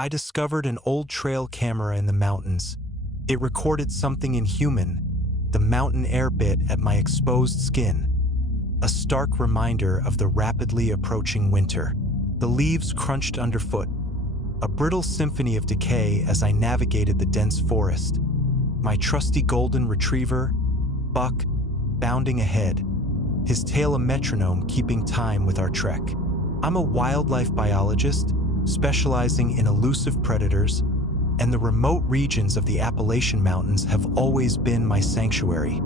I discovered an old trail camera in the mountains. It recorded something inhuman, the mountain air bit at my exposed skin, a stark reminder of the rapidly approaching winter. The leaves crunched underfoot, a brittle symphony of decay as I navigated the dense forest. My trusty golden retriever, Buck, bounding ahead, his tail a metronome keeping time with our trek. I'm a wildlife biologist, specializing in elusive predators, and the remote regions of the Appalachian Mountains have always been my sanctuary,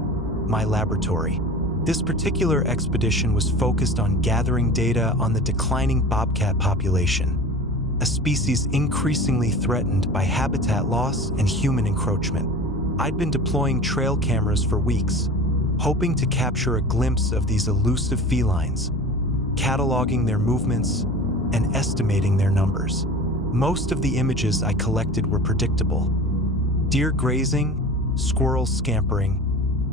my laboratory. This particular expedition was focused on gathering data on the declining bobcat population, a species increasingly threatened by habitat loss and human encroachment. I'd been deploying trail cameras for weeks, hoping to capture a glimpse of these elusive felines, cataloging their movements and estimating their numbers. Most of the images I collected were predictable: deer grazing, squirrels scampering,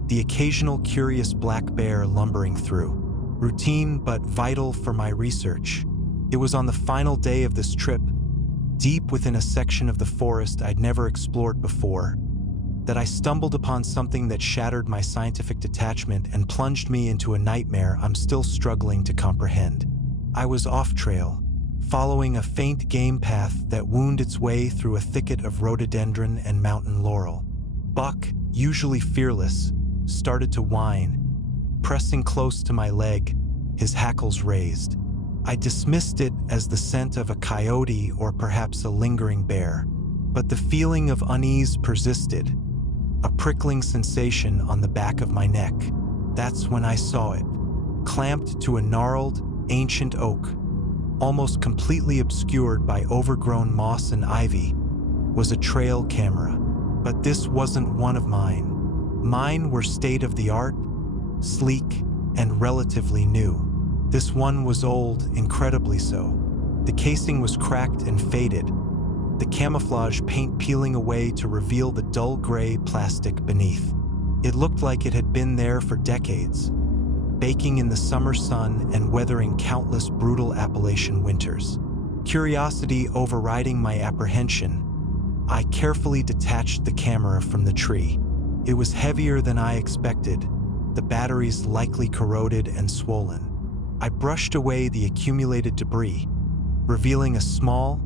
the occasional curious black bear lumbering through. Routine but vital for my research. It was on the final day of this trip, deep within a section of the forest I'd never explored before, that I stumbled upon something that shattered my scientific detachment and plunged me into a nightmare I'm still struggling to comprehend. I was off trail, following a faint game path that wound its way through a thicket of rhododendron and mountain laurel. Buck, usually fearless, started to whine, pressing close to my leg, his hackles raised. I dismissed it as the scent of a coyote or perhaps a lingering bear, but the feeling of unease persisted, a prickling sensation on the back of my neck. That's when I saw it, clamped to a gnarled, ancient oak, almost completely obscured by overgrown moss and ivy, was a trail camera. But this wasn't one of mine. Mine were state-of-the-art, sleek, and relatively new. This one was old, incredibly so. The casing was cracked and faded, the camouflage paint peeling away to reveal the dull gray plastic beneath. It looked like it had been there for decades, baking in the summer sun and weathering countless brutal Appalachian winters. Curiosity overriding my apprehension, I carefully detached the camera from the tree. It was heavier than I expected, the batteries likely corroded and swollen. I brushed away the accumulated debris, revealing a small,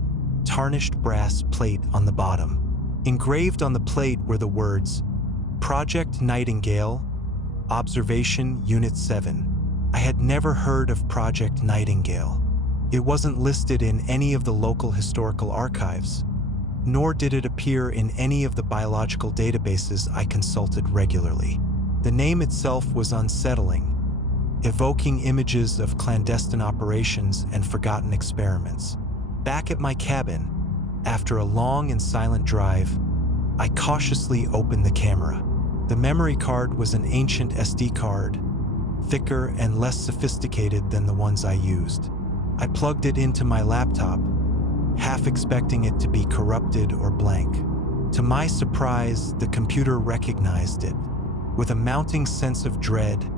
tarnished brass plate on the bottom. Engraved on the plate were the words, "Project Nightingale, Observation Unit 7. I had never heard of Project Nightingale. It wasn't listed in any of the local historical archives, nor did it appear in any of the biological databases I consulted regularly. The name itself was unsettling, evoking images of clandestine operations and forgotten experiments. Back at my cabin, after a long and silent drive, I cautiously opened the camera. The memory card was an ancient SD card, thicker and less sophisticated than the ones I used. I plugged it into my laptop, half expecting it to be corrupted or blank. To my surprise, the computer recognized it. With a mounting sense of dread,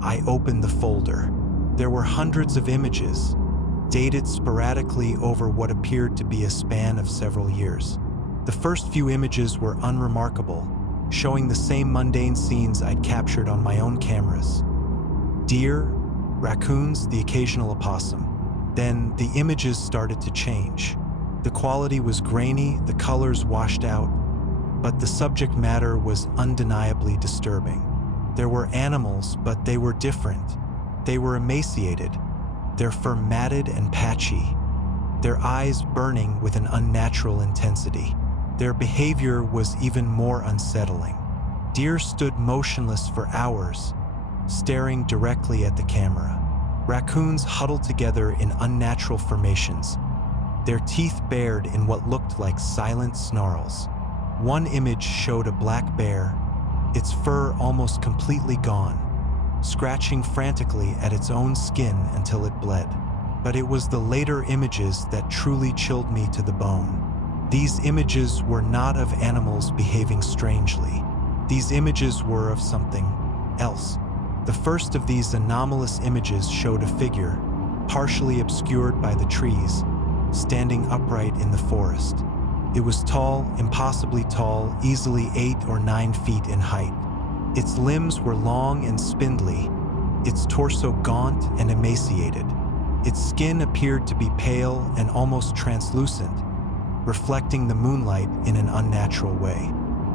I opened the folder. There were hundreds of images, dated sporadically over what appeared to be a span of several years. The first few images were unremarkable, showing the same mundane scenes I'd captured on my own cameras. Deer, raccoons, the occasional opossum. Then the images started to change. The quality was grainy, the colors washed out, but the subject matter was undeniably disturbing. There were animals, but they were different. They were emaciated, their fur matted and patchy, their eyes burning with an unnatural intensity. Their behavior was even more unsettling. Deer stood motionless for hours, staring directly at the camera. Raccoons huddled together in unnatural formations, their teeth bared in what looked like silent snarls. One image showed a black bear, its fur almost completely gone, scratching frantically at its own skin until it bled. But it was the later images that truly chilled me to the bone. These images were not of animals behaving strangely. These images were of something else. The first of these anomalous images showed a figure, partially obscured by the trees, standing upright in the forest. It was tall, impossibly tall, easily 8 or 9 feet in height. Its limbs were long and spindly, its torso gaunt and emaciated. Its skin appeared to be pale and almost translucent, reflecting the moonlight in an unnatural way.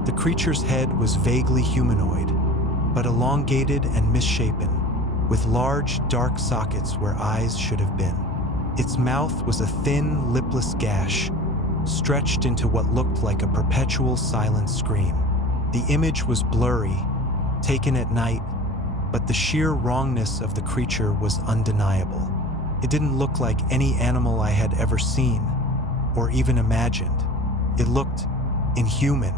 The creature's head was vaguely humanoid, but elongated and misshapen, with large, dark sockets where eyes should have been. Its mouth was a thin, lipless gash, stretched into what looked like a perpetual silent scream. The image was blurry, taken at night, but the sheer wrongness of the creature was undeniable. It didn't look like any animal I had ever seen, or even imagined. It looked inhuman.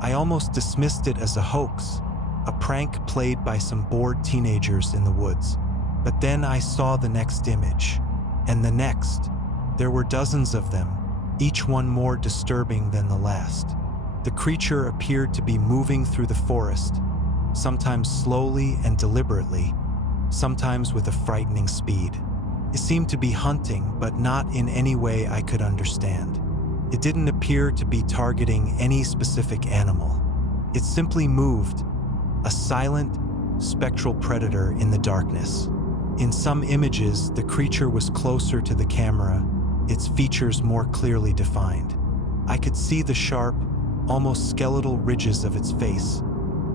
I almost dismissed it as a hoax, a prank played by some bored teenagers in the woods. But then I saw the next image, and the next. There were dozens of them, each one more disturbing than the last. The creature appeared to be moving through the forest, sometimes slowly and deliberately, sometimes with a frightening speed. It seemed to be hunting, but not in any way I could understand. It didn't appear to be targeting any specific animal. It simply moved, a silent, spectral predator in the darkness. In some images, the creature was closer to the camera, its features more clearly defined. I could see the sharp, almost skeletal ridges of its face,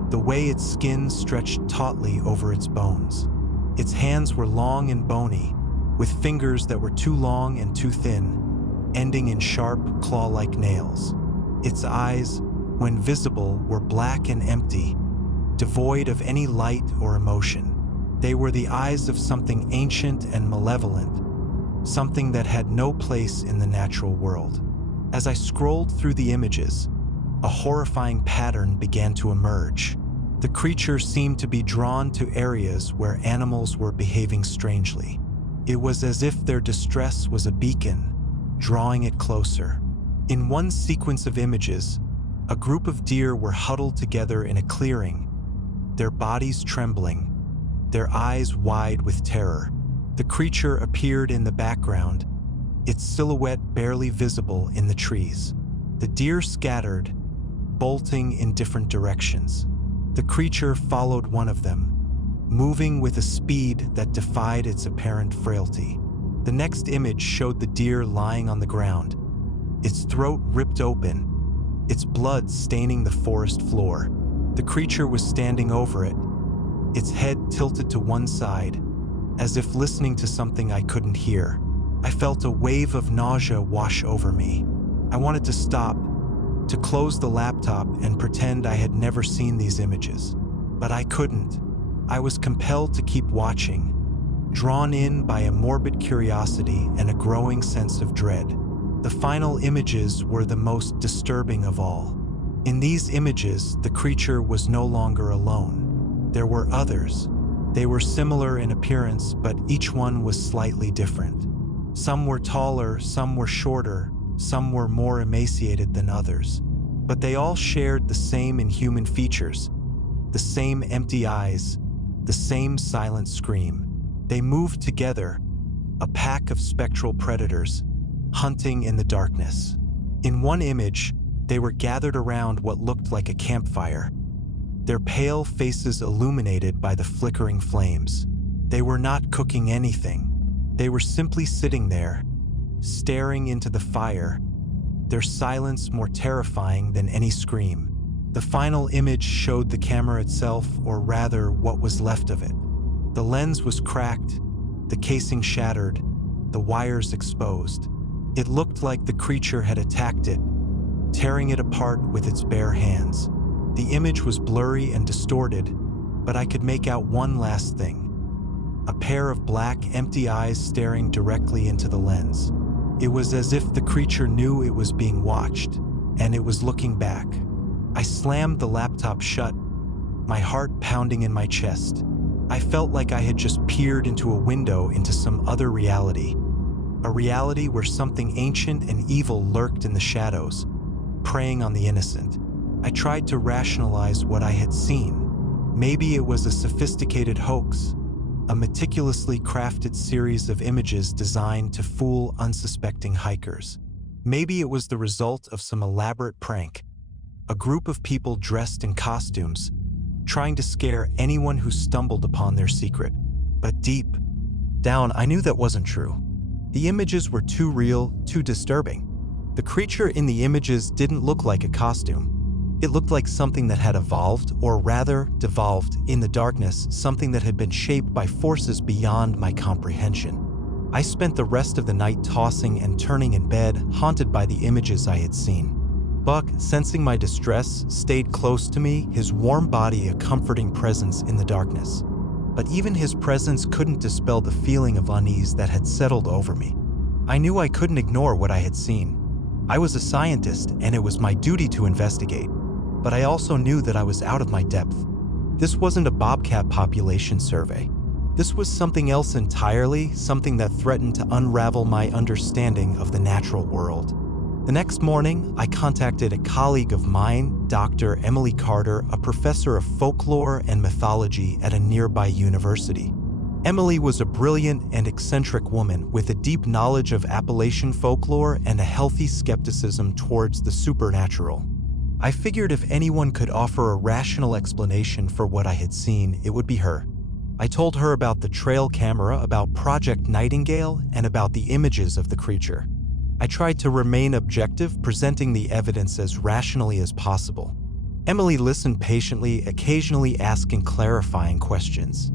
the way its skin stretched tautly over its bones. Its hands were long and bony, with fingers that were too long and too thin, ending in sharp, claw-like nails. Its eyes, when visible, were black and empty, devoid of any light or emotion. They were the eyes of something ancient and malevolent, something that had no place in the natural world. As I scrolled through the images, a horrifying pattern began to emerge. The creature seemed to be drawn to areas where animals were behaving strangely. It was as if their distress was a beacon, drawing it closer. In one sequence of images, a group of deer were huddled together in a clearing, their bodies trembling, their eyes wide with terror. The creature appeared in the background, its silhouette barely visible in the trees. The deer scattered, bolting in different directions. The creature followed one of them, moving with a speed that defied its apparent frailty. The next image showed the deer lying on the ground, its throat ripped open, its blood staining the forest floor. The creature was standing over it, its head tilted to one side, as if listening to something I couldn't hear. I felt a wave of nausea wash over me. I wanted to stop, to close the laptop and pretend I had never seen these images. But I couldn't. I was compelled to keep watching, drawn in by a morbid curiosity and a growing sense of dread. The final images were the most disturbing of all. In these images, the creature was no longer alone. There were others. They were similar in appearance, but each one was slightly different. Some were taller, some were shorter, some were more emaciated than others. But they all shared the same inhuman features, the same empty eyes, the same silent scream. They moved together, a pack of spectral predators, hunting in the darkness. In one image, they were gathered around what looked like a campfire, their pale faces illuminated by the flickering flames. They were not cooking anything. They were simply sitting there, staring into the fire, their silence more terrifying than any scream. The final image showed the camera itself, or rather, what was left of it. The lens was cracked, the casing shattered, the wires exposed. It looked like the creature had attacked it, tearing it apart with its bare hands. The image was blurry and distorted, but I could make out one last thing. A pair of black, empty eyes staring directly into the lens. It was as if the creature knew it was being watched, and it was looking back. I slammed the laptop shut, my heart pounding in my chest. I felt like I had just peered into a window into some other reality. A reality where something ancient and evil lurked in the shadows, preying on the innocent. I tried to rationalize what I had seen. Maybe it was a sophisticated hoax, a meticulously crafted series of images designed to fool unsuspecting hikers. Maybe it was the result of some elaborate prank, a group of people dressed in costumes, trying to scare anyone who stumbled upon their secret. But deep down, I knew that wasn't true. The images were too real, too disturbing. The creature in the images didn't look like a costume. It looked like something that had evolved, or rather, devolved, in the darkness, something that had been shaped by forces beyond my comprehension. I spent the rest of the night tossing and turning in bed, haunted by the images I had seen. Buck, sensing my distress, stayed close to me, his warm body a comforting presence in the darkness. But even his presence couldn't dispel the feeling of unease that had settled over me. I knew I couldn't ignore what I had seen. I was a scientist, and it was my duty to investigate. But I also knew that I was out of my depth. This wasn't a bobcat population survey. This was something else entirely, something that threatened to unravel my understanding of the natural world. The next morning, I contacted a colleague of mine, Dr. Emily Carter, a professor of folklore and mythology at a nearby university. Emily was a brilliant and eccentric woman with a deep knowledge of Appalachian folklore and a healthy skepticism towards the supernatural. I figured if anyone could offer a rational explanation for what I had seen, it would be her. I told her about the trail camera, about Project Nightingale, and about the images of the creature. I tried to remain objective, presenting the evidence as rationally as possible. Emily listened patiently, occasionally asking clarifying questions.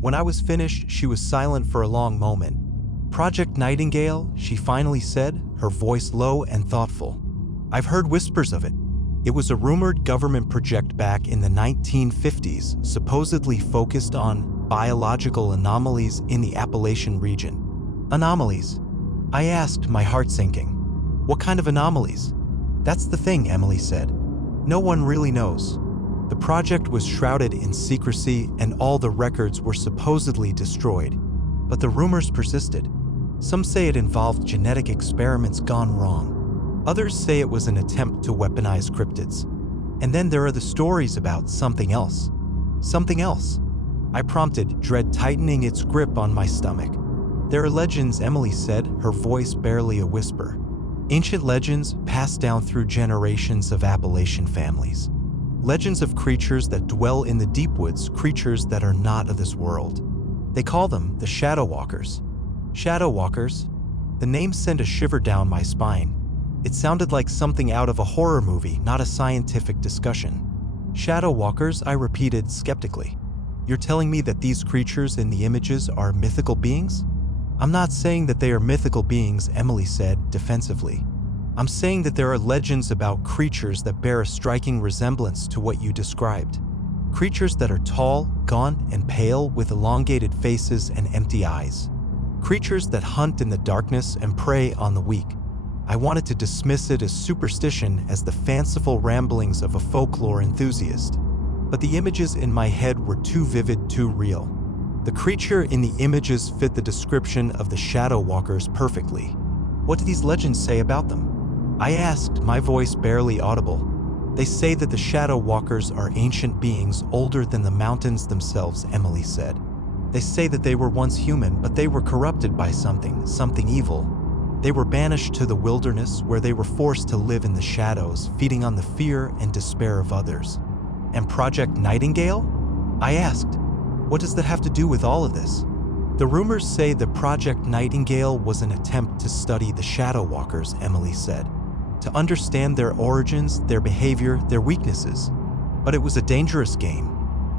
When I was finished, she was silent for a long moment. "Project Nightingale," she finally said, her voice low and thoughtful. "I've heard whispers of it. It was a rumored government project back in the 1950s, supposedly focused on biological anomalies in the Appalachian region." "Anomalies?" I asked, my heart sinking. "What kind of anomalies?" "That's the thing," Emily said. "No one really knows. The project was shrouded in secrecy and all the records were supposedly destroyed. But the rumors persisted. Some say it involved genetic experiments gone wrong. Others say it was an attempt to weaponize cryptids. And then there are the stories about something else." "Something else?" I prompted, dread tightening its grip on my stomach. "There are legends," Emily said, her voice barely a whisper. "Ancient legends passed down through generations of Appalachian families. Legends of creatures that dwell in the deep woods, creatures that are not of this world. They call them the Shadow Walkers." "Shadow Walkers?" The name sent a shiver down my spine. It sounded like something out of a horror movie, not a scientific discussion. "Shadow Walkers," I repeated skeptically. "You're telling me that these creatures in the images are mythical beings?" "I'm not saying that they are mythical beings," Emily said defensively. "I'm saying that there are legends about creatures that bear a striking resemblance to what you described. Creatures that are tall, gaunt, and pale with elongated faces and empty eyes. Creatures that hunt in the darkness and prey on the weak." I wanted to dismiss it as superstition, as the fanciful ramblings of a folklore enthusiast. But the images in my head were too vivid, too real. The creature in the images fit the description of the Shadow Walkers perfectly. "What do these legends say about them?" I asked, my voice barely audible. "They say that the Shadow Walkers are ancient beings older than the mountains themselves," Emily said. "They say that they were once human, but they were corrupted by something evil. They were banished to the wilderness, where they were forced to live in the shadows, feeding on the fear and despair of others." "And Project Nightingale?" I asked. "What does that have to do with all of this?" "The rumors say that Project Nightingale was an attempt to study the Shadow Walkers," Emily said. "To understand their origins, their behavior, their weaknesses. But it was a dangerous game.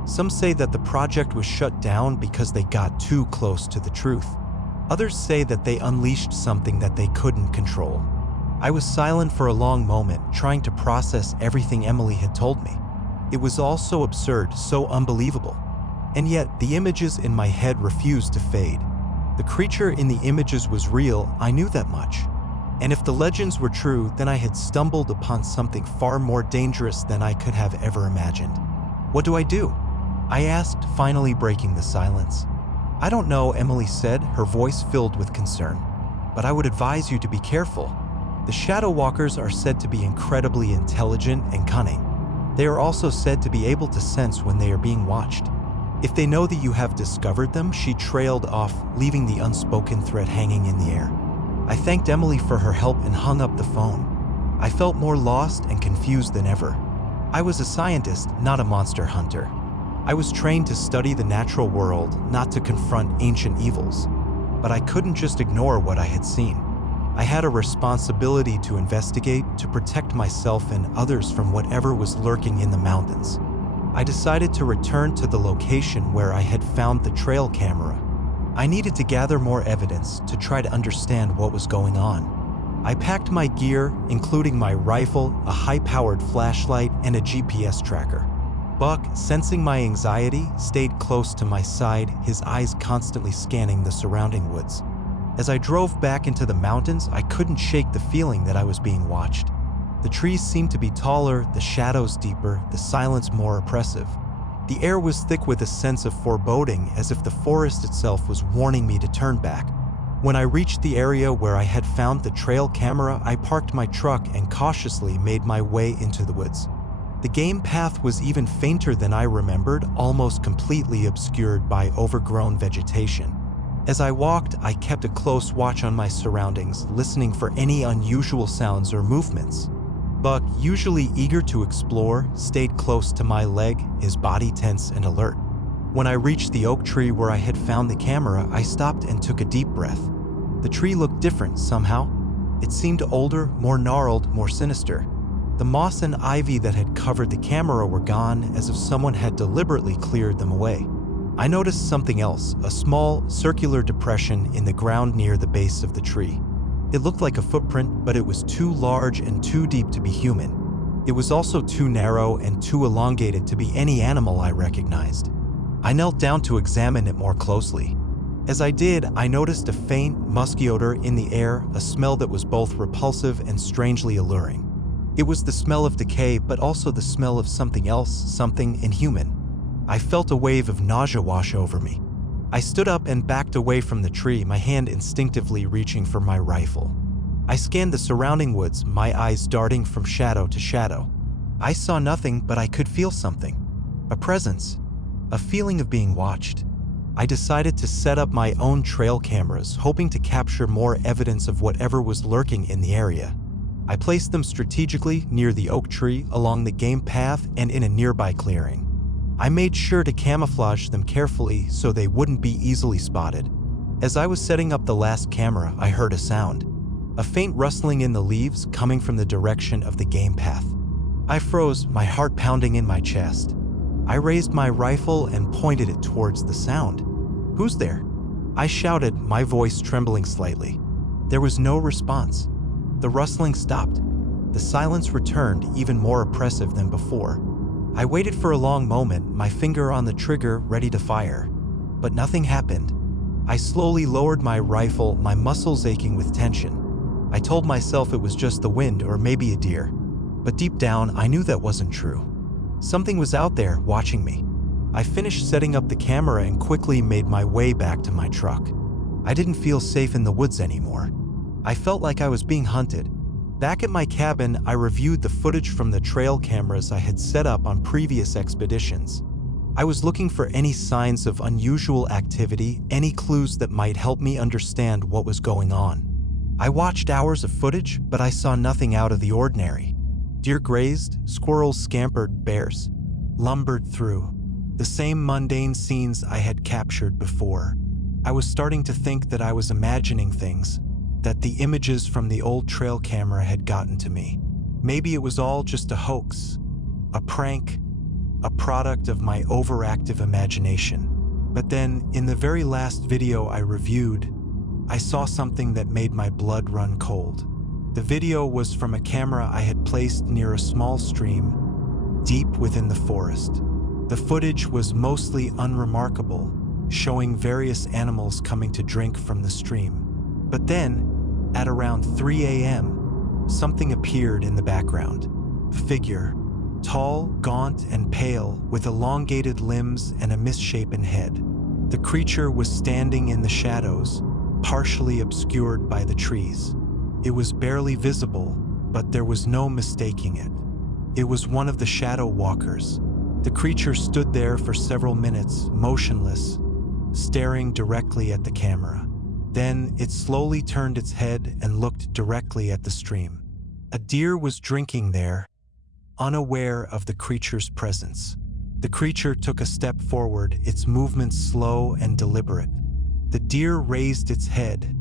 Some say that the project was shut down because they got too close to the truth. Others say that they unleashed something that they couldn't control." I was silent for a long moment, trying to process everything Emily had told me. It was all so absurd, so unbelievable. And yet, the images in my head refused to fade. The creature in the images was real, I knew that much. And if the legends were true, then I had stumbled upon something far more dangerous than I could have ever imagined. "What do I do?" I asked, finally breaking the silence. "I don't know," Emily said, her voice filled with concern. "But I would advise you to be careful. The Shadow Walkers are said to be incredibly intelligent and cunning. They are also said to be able to sense when they are being watched. If they know that you have discovered them, she trailed off, leaving the unspoken threat hanging in the air. I thanked Emily for her help and hung up the phone. I felt more lost and confused than ever. I was a scientist, not a monster hunter. I was trained to study the natural world, not to confront ancient evils. But I couldn't just ignore what I had seen. I had a responsibility to investigate, to protect myself and others from whatever was lurking in the mountains. I decided to return to the location where I had found the trail camera. I needed to gather more evidence to try to understand what was going on. I packed my gear, including my rifle, a high-powered flashlight, and a GPS tracker. Buck, sensing my anxiety, stayed close to my side, his eyes constantly scanning the surrounding woods. As I drove back into the mountains, I couldn't shake the feeling that I was being watched. The trees seemed to be taller, the shadows deeper, the silence more oppressive. The air was thick with a sense of foreboding, as if the forest itself was warning me to turn back. When I reached the area where I had found the trail camera, I parked my truck and cautiously made my way into the woods. The game path was even fainter than I remembered, almost completely obscured by overgrown vegetation. As I walked, I kept a close watch on my surroundings, listening for any unusual sounds or movements. Buck, usually eager to explore, stayed close to my leg, his body tense and alert. When I reached the oak tree where I had found the camera, I stopped and took a deep breath. The tree looked different somehow. It seemed older, more gnarled, more sinister. The moss and ivy that had covered the camera were gone, as if someone had deliberately cleared them away. I noticed something else, a small, circular depression in the ground near the base of the tree. It looked like a footprint, but it was too large and too deep to be human. It was also too narrow and too elongated to be any animal I recognized. I knelt down to examine it more closely. As I did, I noticed a faint, musky odor in the air, a smell that was both repulsive and strangely alluring. It was the smell of decay, but also the smell of something else, something inhuman. I felt a wave of nausea wash over me. I stood up and backed away from the tree, my hand instinctively reaching for my rifle. I scanned the surrounding woods, my eyes darting from shadow to shadow. I saw nothing, but I could feel something. A presence. A feeling of being watched. I decided to set up my own trail cameras, hoping to capture more evidence of whatever was lurking in the area. I placed them strategically near the oak tree, along the game path, and in a nearby clearing. I made sure to camouflage them carefully so they wouldn't be easily spotted. As I was setting up the last camera, I heard a sound. A faint rustling in the leaves coming from the direction of the game path. I froze, my heart pounding in my chest. I raised my rifle and pointed it towards the sound. "Who's there?" I shouted, my voice trembling slightly. There was no response. The rustling stopped. The silence returned, even more oppressive than before. I waited for a long moment, my finger on the trigger, ready to fire. But nothing happened. I slowly lowered my rifle, my muscles aching with tension. I told myself it was just the wind or maybe a deer. But deep down, I knew that wasn't true. Something was out there, watching me. I finished setting up the camera and quickly made my way back to my truck. I didn't feel safe in the woods anymore. I felt like I was being hunted. Back at my cabin, I reviewed the footage from the trail cameras I had set up on previous expeditions. I was looking for any signs of unusual activity, any clues that might help me understand what was going on. I watched hours of footage, but I saw nothing out of the ordinary. Deer grazed, squirrels scampered, bears lumbered through. The same mundane scenes I had captured before. I was starting to think that I was imagining things, that the images from the old trail camera had gotten to me. Maybe it was all just a hoax, a prank, a product of my overactive imagination. But then, in the very last video I reviewed, I saw something that made my blood run cold. The video was from a camera I had placed near a small stream, deep within the forest. The footage was mostly unremarkable, showing various animals coming to drink from the stream. But then, at around 3 a.m., something appeared in the background. A figure, tall, gaunt, and pale, with elongated limbs and a misshapen head. The creature was standing in the shadows, partially obscured by the trees. It was barely visible, but there was no mistaking it. It was one of the shadow walkers, The creature stood there for several minutes, motionless, staring directly at the camera. Then it slowly turned its head and looked directly at the stream. A deer was drinking there, unaware of the creature's presence. The creature took a step forward, its movements slow and deliberate. The deer raised its head,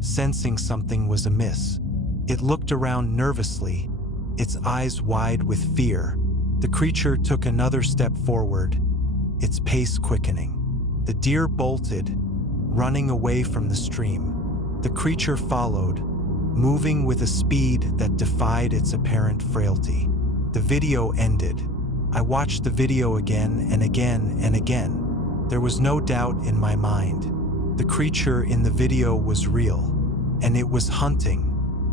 sensing something was amiss. It looked around nervously, its eyes wide with fear. The creature took another step forward, its pace quickening. The deer bolted, running away from the stream. The creature followed, moving with a speed that defied its apparent frailty. The video ended. I watched the video again and again and again. There was no doubt in my mind. The creature in the video was real, and it was hunting.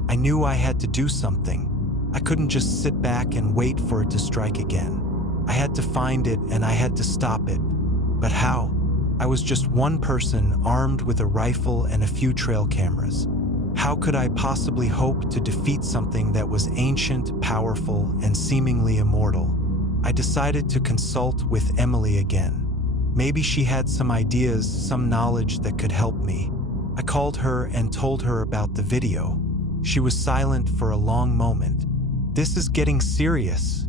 I knew I had to do something. I couldn't just sit back and wait for it to strike again. I had to find it and I had to stop it. But how? I was just one person armed with a rifle and a few trail cameras. How could I possibly hope to defeat something that was ancient, powerful, and seemingly immortal? I decided to consult with Emily again. Maybe she had some ideas, some knowledge that could help me. I called her and told her about the video. She was silent for a long moment. "This is getting serious,"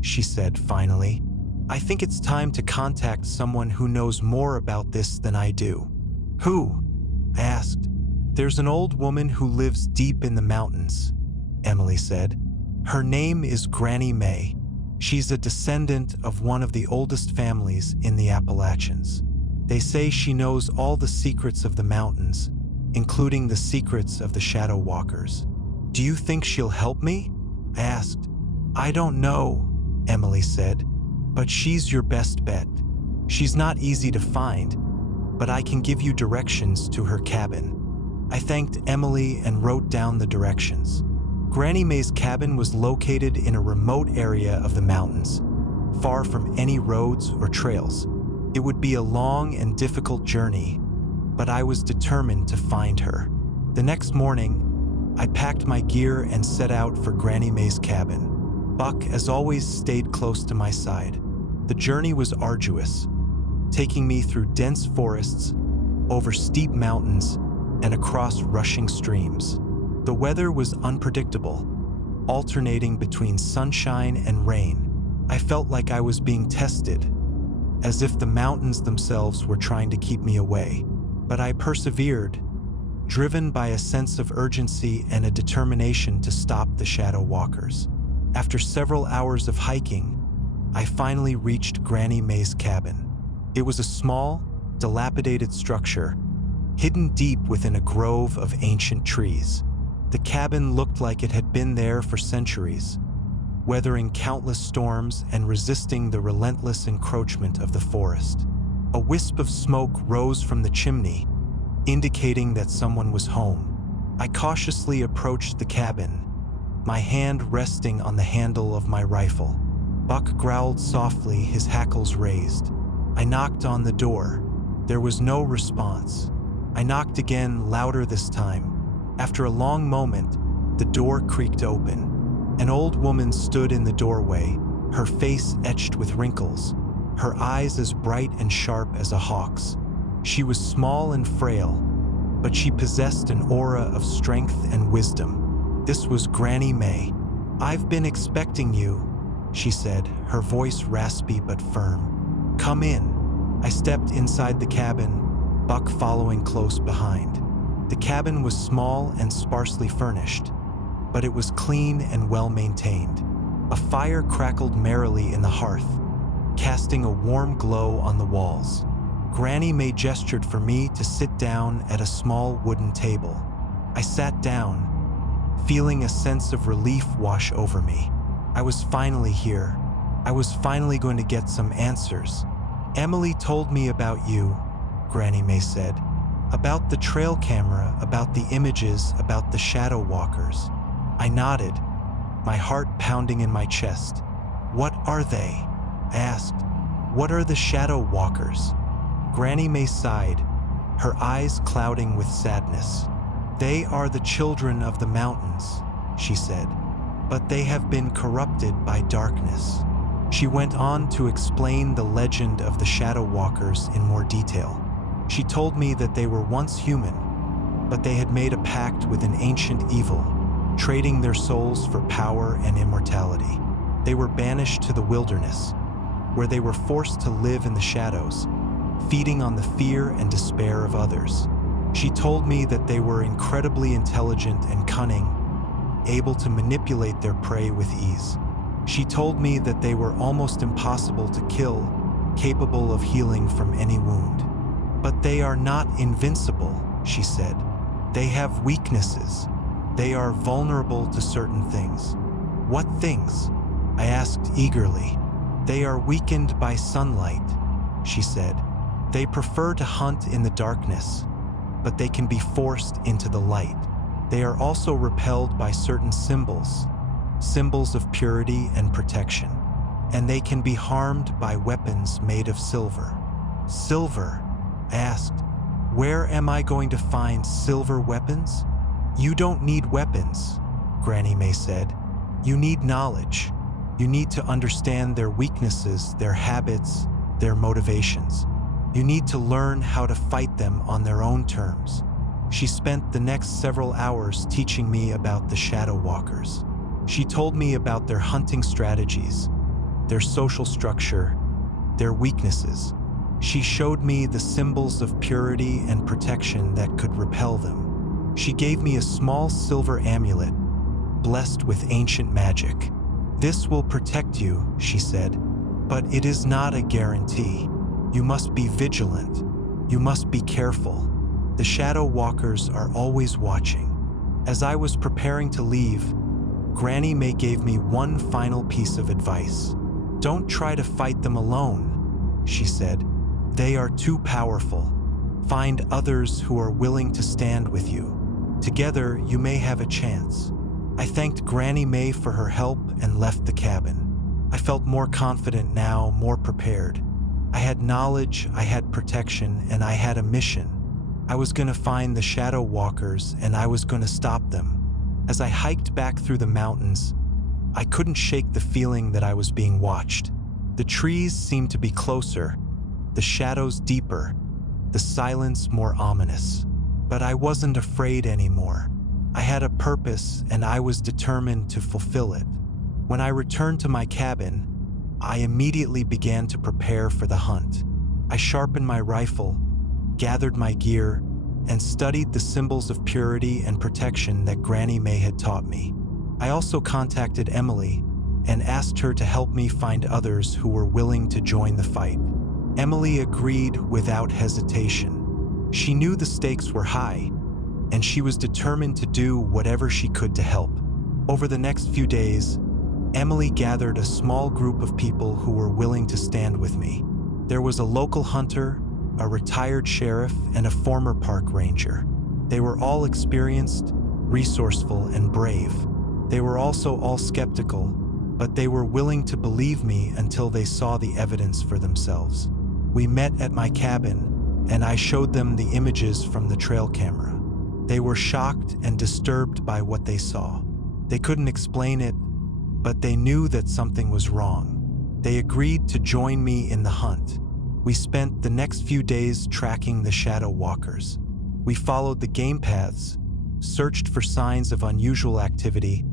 she said finally. "I think it's time to contact someone who knows more about this than I do." "Who?" I asked. "There's an old woman who lives deep in the mountains," Emily said. "Her name is Granny May. She's a descendant of one of the oldest families in the Appalachians. They say she knows all the secrets of the mountains, including the secrets of the Shadow Walkers. Do you think she'll help me?" I asked. "I don't know," Emily said, "but she's your best bet. She's not easy to find, but I can give you directions to her cabin." I thanked Emily and wrote down the directions. Granny May's cabin was located in a remote area of the mountains, far from any roads or trails. It would be a long and difficult journey, but I was determined to find her. The next morning, I packed my gear and set out for Granny May's cabin. Buck, as always, stayed close to my side. The journey was arduous, taking me through dense forests, over steep mountains, and across rushing streams. The weather was unpredictable, alternating between sunshine and rain. I felt like I was being tested, as if the mountains themselves were trying to keep me away. But I persevered, driven by a sense of urgency and a determination to stop the Shadow Walkers. After several hours of hiking, I finally reached Granny May's cabin. It was a small, dilapidated structure, hidden deep within a grove of ancient trees. The cabin looked like it had been there for centuries, weathering countless storms and resisting the relentless encroachment of the forest. A wisp of smoke rose from the chimney, indicating that someone was home. I cautiously approached the cabin, my hand resting on the handle of my rifle. Buck growled softly, his hackles raised. I knocked on the door. There was no response. I knocked again, louder this time. After a long moment, the door creaked open. An old woman stood in the doorway, her face etched with wrinkles, her eyes as bright and sharp as a hawk's. She was small and frail, but she possessed an aura of strength and wisdom. This was Granny May. "I've been expecting you," she said, her voice raspy but firm. "Come in." I stepped inside the cabin, Buck following close behind. The cabin was small and sparsely furnished, but it was clean and well-maintained. A fire crackled merrily in the hearth, casting a warm glow on the walls. Granny May gestured for me to sit down at a small wooden table. I sat down, feeling a sense of relief wash over me. I was finally here. I was finally going to get some answers. "Emily told me about you," Granny May said. "About the trail camera, about the images, about the Shadow Walkers." I nodded, my heart pounding in my chest. "What are they?" I asked. "What are the Shadow Walkers?" Granny May sighed, her eyes clouding with sadness. "They are the children of the mountains," she said, "but they have been corrupted by darkness. She went on to explain the legend of the Shadow Walkers in more detail. She told me that they were once human, but they had made a pact with an ancient evil, trading their souls for power and immortality. They were banished to the wilderness, where they were forced to live in the shadows, feeding on the fear and despair of others. She told me that they were incredibly intelligent and cunning, able to manipulate their prey with ease. She told me that they were almost impossible to kill, capable of healing from any wound. But they are not invincible, she said. They have weaknesses. They are vulnerable to certain things. What things? I asked eagerly. They are weakened by sunlight, she said. They prefer to hunt in the darkness, but they can be forced into the light. They are also repelled by certain symbols of purity and protection, and they can be harmed by weapons made of silver. Silver? I asked. Where am I going to find silver weapons? You don't need weapons, Granny May said. You need knowledge. You need to understand their weaknesses, their habits, their motivations. You need to learn how to fight them on their own terms. She spent the next several hours teaching me about the Shadow Walkers. She told me about their hunting strategies, their social structure, their weaknesses. She showed me the symbols of purity and protection that could repel them. She gave me a small silver amulet, blessed with ancient magic. This will protect you, she said, but it is not a guarantee. You must be vigilant. You must be careful. The Shadow Walkers are always watching. As I was preparing to leave, Granny May gave me one final piece of advice. Don't try to fight them alone, she said. They are too powerful. Find others who are willing to stand with you. Together, you may have a chance. I thanked Granny May for her help and left the cabin. I felt more confident now, more prepared. I had knowledge, I had protection, and I had a mission. I was going to find the Shadow Walkers, and I was going to stop them. As I hiked back through the mountains, I couldn't shake the feeling that I was being watched. The trees seemed to be closer, the shadows deeper, the silence more ominous. But I wasn't afraid anymore. I had a purpose, and I was determined to fulfill it. When I returned to my cabin, I immediately began to prepare for the hunt. I sharpened my rifle, gathered my gear, and studied the symbols of purity and protection that Granny May had taught me. I also contacted Emily and asked her to help me find others who were willing to join the fight. Emily agreed without hesitation. She knew the stakes were high, and she was determined to do whatever she could to help. Over the next few days, Emily gathered a small group of people who were willing to stand with me. There was a local hunter, a retired sheriff, and a former park ranger. They were all experienced, resourceful, and brave. They were also all skeptical, but they were willing to believe me until they saw the evidence for themselves. We met at my cabin, and I showed them the images from the trail camera. They were shocked and disturbed by what they saw. They couldn't explain it, but they knew that something was wrong. They agreed to join me in the hunt. We spent the next few days tracking the Shadow Walkers. We followed the game paths, searched for signs of unusual activity,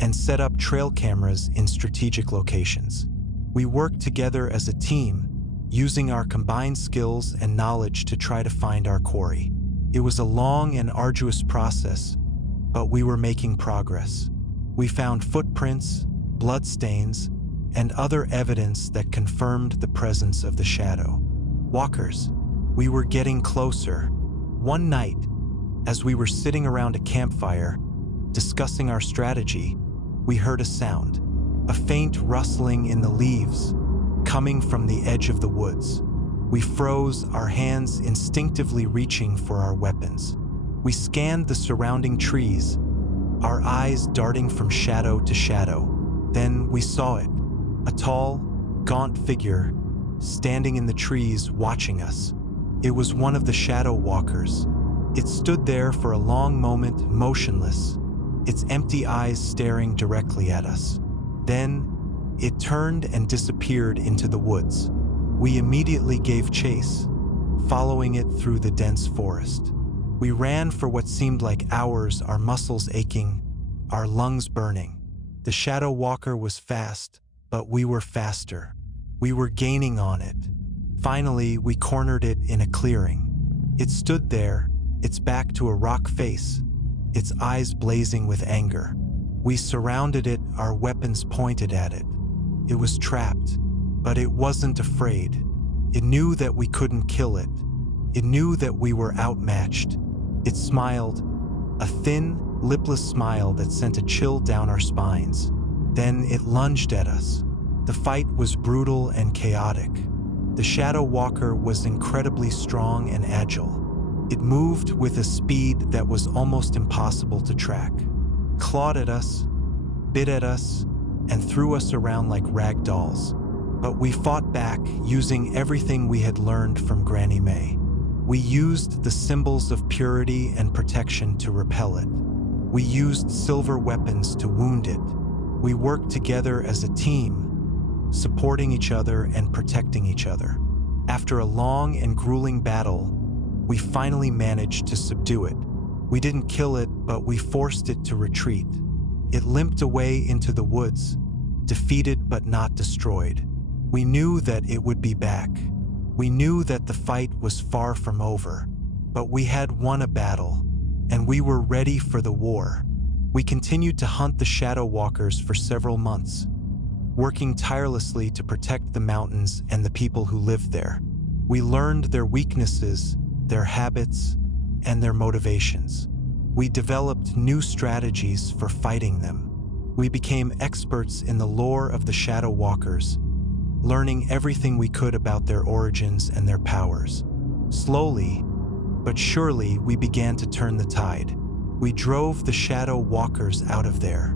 and set up trail cameras in strategic locations. We worked together as a team, using our combined skills and knowledge to try to find our quarry. It was a long and arduous process, but we were making progress. We found footprints, bloodstains, and other evidence that confirmed the presence of the Shadow Walkers. We were getting closer. One night, as we were sitting around a campfire, discussing our strategy, we heard a sound, a faint rustling in the leaves, coming from the edge of the woods. We froze, our hands instinctively reaching for our weapons. We scanned the surrounding trees, our eyes darting from shadow to shadow. Then we saw it, a tall, gaunt figure, standing in the trees watching us. It was one of the Shadow Walkers. It stood there for a long moment, motionless, its empty eyes staring directly at us. Then, It turned and disappeared into the woods. We immediately gave chase, following it through the dense forest. We ran for what seemed like hours, our muscles aching, our lungs burning. The shadow walker was fast, but we were faster. We were gaining on it. Finally, we cornered it in a clearing. It stood there, its back to a rock face, its eyes blazing with anger. We surrounded it, our weapons pointed at it. It was trapped, but it wasn't afraid. It knew that we couldn't kill it. It knew that we were outmatched. It smiled, a thin, lipless smile that sent a chill down our spines. Then it lunged at us. The fight was brutal and chaotic. The Shadow Walker was incredibly strong and agile. It moved with a speed that was almost impossible to track. Clawed at us, bit at us, and threw us around like rag dolls. But we fought back, using everything we had learned from Granny May. We used the symbols of purity and protection to repel it. We used silver weapons to wound it. We worked together as a team, supporting each other and protecting each other. After a long and grueling battle, we finally managed to subdue it. We didn't kill it, but we forced it to retreat. It limped away into the woods, defeated but not destroyed. We knew that it would be back. We knew that the fight was far from over, but we had won a battle, and we were ready for the war. We continued to hunt the Shadow Walkers for several months, working tirelessly to protect the mountains and the people who lived there. We learned their weaknesses, their habits, and their motivations. We developed new strategies for fighting them. We became experts in the lore of the Shadow Walkers, learning everything we could about their origins and their powers. Slowly, but surely, we began to turn the tide. We drove the Shadow Walkers out of there.